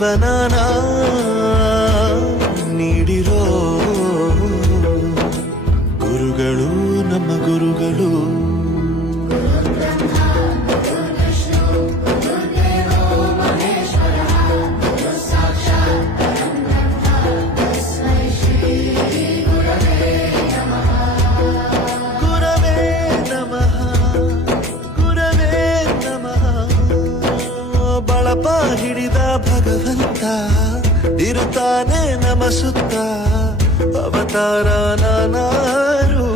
Banana ನೀಡಿರೋ ಗುರುಗಳು ನಮ್ಮ ಗುರುಗಳು. ಬಳಪ ಹಿಡಿದ ಭಗವಂತ ಇರುತ್ತಾನೆ ನಮ ಸುತ್ತ ಅವತಾರ ನಾನಾರು